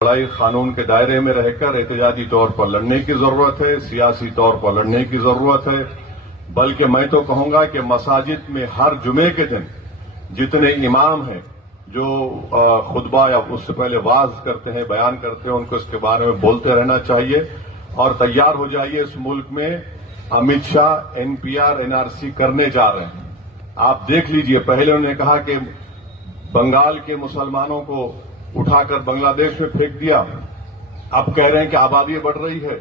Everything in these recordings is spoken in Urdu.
لڑائی قانون کے دائرے میں رہ کر احتجاجی طور پر لڑنے کی ضرورت ہے، سیاسی طور پر لڑنے کی ضرورت ہے، بلکہ میں تو کہوں گا کہ مساجد میں ہر جمعے کے دن جتنے امام ہیں جو خطبہ یا اس سے پہلے واعظ کرتے ہیں، بیان کرتے ہیں، ان کو اس کے بارے میں بولتے رہنا چاہیے اور تیار ہو جائیے۔ اس ملک میں امت شاہ NPR NRC کرنے جا رہے ہیں۔ آپ دیکھ لیجئے، پہلے انہوں نے کہا کہ بنگال کے مسلمانوں کو اٹھا کر بنگلہ دیش میں پھینک دیا، اب کہہ رہے ہیں کہ آبادی بڑھ رہی ہے۔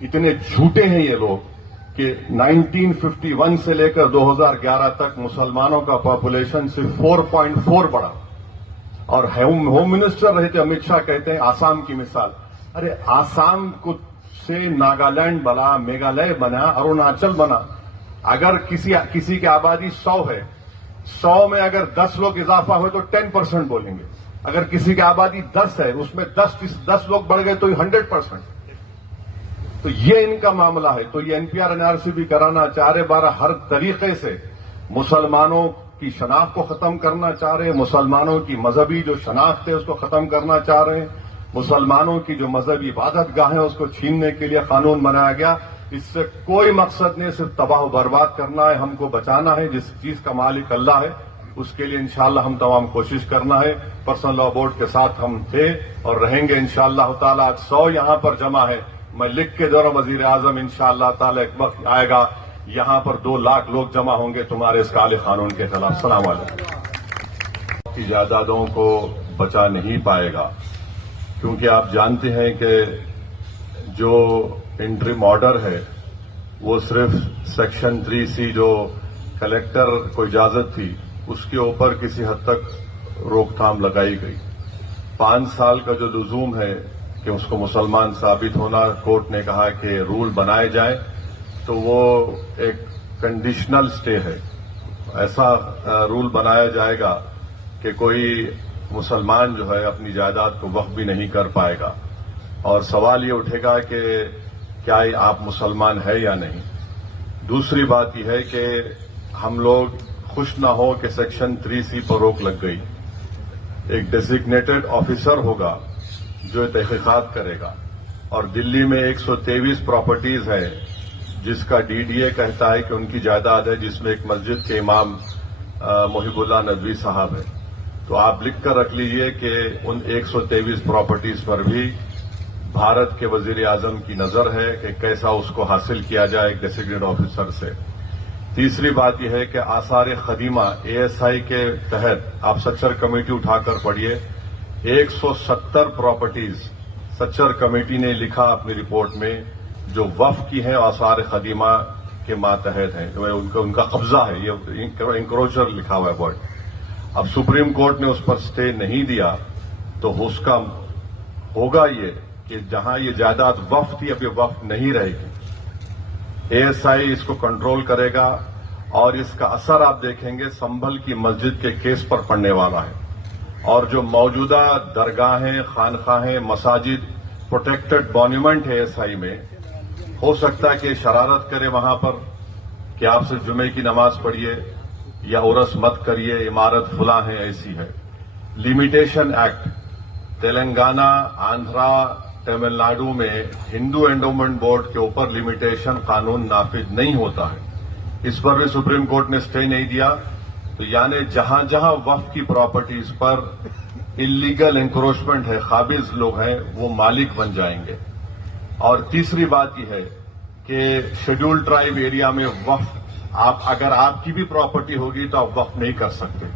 اتنے جھوٹے ہیں یہ لوگ کہ 1951 سے لے کر 2011 تک مسلمانوں کا پاپولیشن صرف 4.4 بڑھا، اور ہوم منسٹر رہے تھے امت شاہ، کہتے ہیں آسام کی مثال۔ ارے آسام کو سے ناگالینڈ بنا، میگھالیہ بنا، اروناچل بنا۔ اگر کسی کی آبادی 100 ہے، 100 میں اگر 10 لوگ اضافہ ہوئے تو 10% بولیں گے۔ اگر کسی کی آبادی 10 ہے، اس میں 10 لوگ بڑھ گئے تو 100%۔ تو یہ ان کا معاملہ ہے۔ تو یہ NPR NRC بھی کرانا چاہ رہے، ہر طریقے سے مسلمانوں کی شناخت کو ختم کرنا چاہ رہے ہیں، مسلمانوں کی مذہبی جو شناخت ہے اس کو ختم کرنا چاہ رہے ہیں، مسلمانوں کی جو مذہبی عبادت گاہیں اس کو چھیننے کے لیے قانون بنایا گیا۔ اس سے کوئی مقصد نہیں، صرف تباہ و برباد کرنا ہے، ہم کو بچانا ہے۔ جس چیز کا مالک اللہ ہے اس کے لیے انشاءاللہ ہم تمام کوشش کرنا ہے۔ پرسنل لاء بورڈ کے ساتھ ہم تھے اور رہیں گے انشاءاللہ تعالی۔ آج 100 یہاں پر جمع ہے، میں لکھ کے دے رہا ہوں وزیر اعظم، انشاءاللہ تعالی ایک وقت آئے گا یہاں پر 2 لاکھ لوگ جمع ہوں گے تمہارے اس کالے قانون کے خلاف۔ السلام علیکم۔ کی جائیدادوں کو بچا نہیں پائے گا، کیونکہ آپ جانتے ہیں کہ جو انٹرم آرڈر ہے وہ صرف سیکشن 3C جو کلیکٹر کو اجازت تھی اس کے اوپر کسی حد تک روک تھام لگائی گئی۔ 5 سال کا جو لزوم ہے کہ اس کو مسلمان ثابت ہونا، کورٹ نے کہا کہ رول بنائے جائیں، تو وہ ایک کنڈیشنل سٹے ہے۔ ایسا رول بنایا جائے گا کہ کوئی مسلمان جو ہے اپنی جائیداد کو وقف بھی نہیں کر پائے گا، اور سوال یہ اٹھے گا کہ کیا آپ مسلمان ہے یا نہیں۔ دوسری بات یہ ہے کہ ہم لوگ خوش نہ ہو کہ سیکشن 3C پر روک لگ گئی۔ ایک ڈیزگنیٹڈ آفیسر ہوگا جو تحقیقات کرے گا، اور دلی میں 123 پراپرٹیز ہیں جس کا DDA کہتا ہے کہ ان کی جائیداد ہے، جس میں ایک مسجد کے امام محب اللہ ندوی صاحب ہیں۔ تو آپ لکھ کر رکھ لیجئے کہ ان 123 پراپرٹیز پر بھی بھارت کے وزیر اعظم کی نظر ہے کہ کیسا اس کو حاصل کیا جائے ایک ڈیزگنیٹڈ آفیسر سے۔ تیسری بات یہ ہے کہ آثار قدیمہ ASI کے تحت آپ سچر کمیٹی اٹھا کر پڑھیے، 170 پراپرٹیز سچر کمیٹی نے لکھا اپنی رپورٹ میں جو وقف کی ہیں، آثار قدیمہ کے ماتحت ہیں، ان کا قبضہ ہے، یہ انکروچر لکھا ہوا ہے ورڈ۔ اب سپریم کورٹ نے اس پر سٹے نہیں دیا تو اس کا ہوگا یہ کہ جہاں یہ جائیداد وقف تھی اب یہ وقف نہیں رہے گی۔ ASI اس کو کنٹرول کرے گا، اور اس کا اثر آپ دیکھیں گے سنبھل کی مسجد کے کیس پر پڑنے والا ہے۔ اور جو موجودہ درگاہیں، خانقاہیں، مساجد پروٹیکٹڈ مانیومنٹ ہے ASI میں، ہو سکتا ہے کہ شرارت کرے وہاں پر کہ آپ سے جمعے کی نماز پڑھیے یا عرس مت کریے، عمارت فلاں ہے، ایسی ہے۔ لمیٹیشن ایکٹ تلنگانہ، آندھرا، تمل ناڈو میں ہندو اینڈومنٹ بورڈ کے اوپر لمیٹیشن قانون نافذ نہیں ہوتا ہے، اس پر بھی سپریم کورٹ نے سٹے نہیں دیا۔ تو یعنی جہاں جہاں وقف کی پراپرٹیز پر انلیگل انکروچمنٹ ہے، قابض لوگ ہیں، وہ مالک بن جائیں گے۔ اور تیسری بات یہ ہے کہ شیڈول ٹرائب ایریا میں وقف اگر آپ کی بھی پراپرٹی ہوگی تو آپ وقف نہیں کر سکتے۔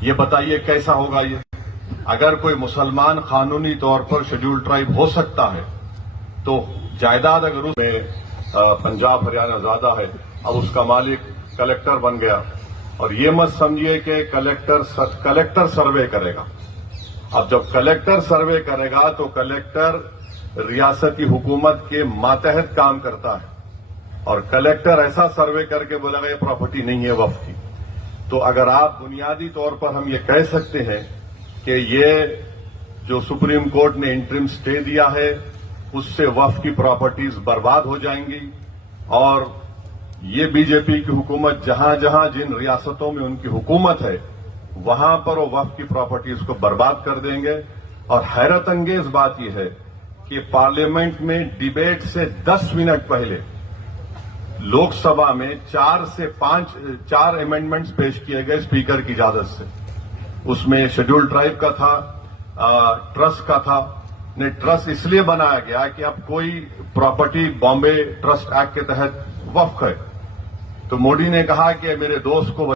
یہ بتائیے کیسا ہوگا یہ؟ اگر کوئی مسلمان قانونی طور پر شیڈول ٹرائب ہو سکتا ہے تو جائیداد اگر اس میں پنجاب ہریانہ زیادہ ہے، اب اس کا مالک کلیکٹر بن گیا، اور یہ مت سمجھیے کہ کلیکٹر سروے کرے گا۔ اب جب کلیکٹر سروے کرے گا تو کلیکٹر ریاستی حکومت کے ماتحت کام کرتا ہے، اور کلیکٹر ایسا سروے کر کے بولے گا یہ پراپرٹی نہیں ہے وقف کی۔ تو اگر آپ بنیادی طور پر ہم یہ کہہ سکتے ہیں کہ یہ جو سپریم کورٹ نے انٹرم سٹے دیا ہے اس سے وقف کی پراپرٹیز برباد ہو جائیں گی، اور یہ BJP کی حکومت جہاں جہاں جن ریاستوں میں ان کی حکومت ہے وہاں پر وہ وقف کی پراپرٹیز کو برباد کر دیں گے، اور حیرت انگیز بات یہ ہے کہ پارلیمنٹ میں ڈیبیٹ سے 10 منٹ پہلے لوک سبھا میں 4 سے 5 امینڈمنٹس پیش کیے گئے اسپیکر کی اجازت سے. اس میں شیڈول ٹرائب کا تھا, ٹرسٹ کا تھا. ٹرسٹ اس لیے بنایا گیا کہ اب کوئی پراپرٹی بامبے ٹرسٹ ایکٹ کے تحت وقف ہے, تو مودی نے کہا کہ میرے دوست کو